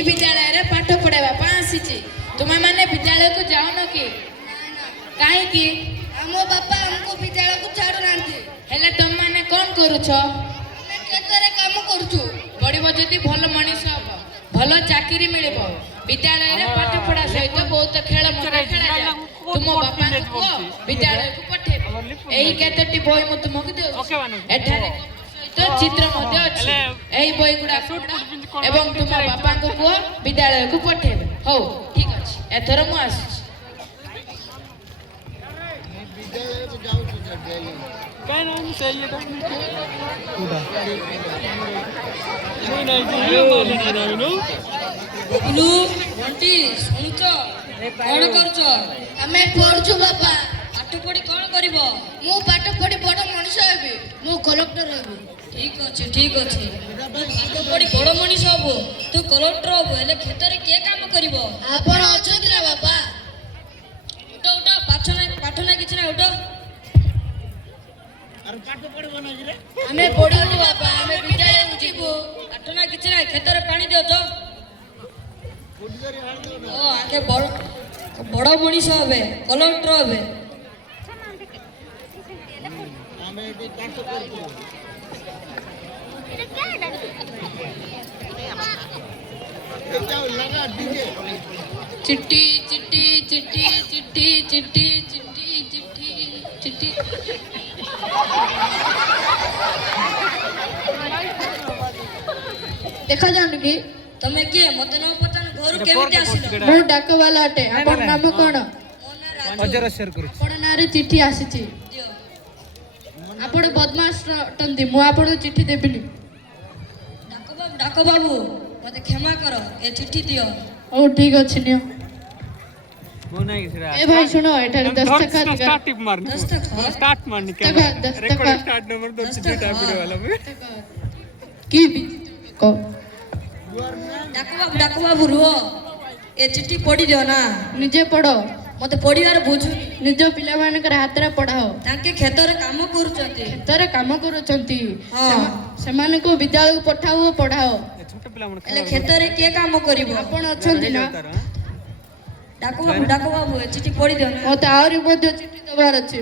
एई विद्यालय रे पाठ पढ़ावा पा आसीची तुमे माने विद्यालय को जाओ न कि काहे कि हमो बापा हमको विद्यालय को छाड़ू नांती हेले तुम माने कोन करूछ हमें खेतरे काम करूछु पढ़िबो जदी भल मनीष हबो भल चाकरी मिलिबो विद्यालय रे पाठ पढ़ा सहित बहुत खेल मजा खेला जा तुम बापा को विद्यालय को पठेबो एही केतटी बही मु तुमको देउ एठारे तो चित्र मध्य अछि एही बही गुडा पढ एवं तुम बापा को विद्यालय को पठेबो हो ठीक अछि एथर मु आसी काय नाम चाहिए था नहीं नहीं ये मालूम नहीं नो बबलू बंटी सुनुच कोन करूछ हमें पढछु बापा पाठ पढी कोन करबो मु पाठ पढी बड़ मनुष्य हेबी मु कलेक्टर हेबी ठीक अछि पाठ पढी बड़ मनुष्य हबो तू कलेक्टर हबो हेले खेतरे के काम करबो आपण अछत ना बापा उठो उठो पाठ ना किछ ना उठो पाठ पढ़बो ना रे हमें पढिनु बापा हमें विद्यालय को जीवो पाठ ना किछ ना खेतरे पानी दियो तो ओ आगे बड़ मनीष हबे कलेक्टर हबे हमें एटी पाठ करबो लगा डीजे चिट्टी चिट्टी चिट्टी चिट्टी चिट्टी चिट्टी चिट्टी चिट्टी देखा जान कि तमे के मते न पता घर केमिति आसिलो मु डाकवाला अटे आपन नाम कोन अजर शेयर करू आपण नारे चिट्ठी आसीची आपण बदमाश टंदी मु आपण चिट्ठी देबिनी डाको बाबू मते क्षमा करो ए चिट्ठी दियो ओ ठीक अछि नियो मो नाही किसरा ए भाई सुनो एठारे दस्तखत स्टार्ट टिप मारनी दस्तखत स्टार्ट मारनी क्या दस्तखत रिकॉर्ड स्टार्ट नंबर 2 चिट्ठी टाइप करे वाला में की को डाको बाबू रुओ ए चिट्ठी पढी दियो ना निजे पढ़ो मते पढिवार बुझु निज पिला मानकर हातरे पढ़ाओ तांके खेतरे काम करूचंती खेतरे काम करूचंती हां सेमाने को विद्यालय को पठाओ पढ़ाओ छोटे पिला मन एले खेतरे के काम करिवो आपण अछंती ना डाको बाबू ए चिट्ठी पढी दियो ना मते आउरी मध्ये चिट्ठी दबार अछि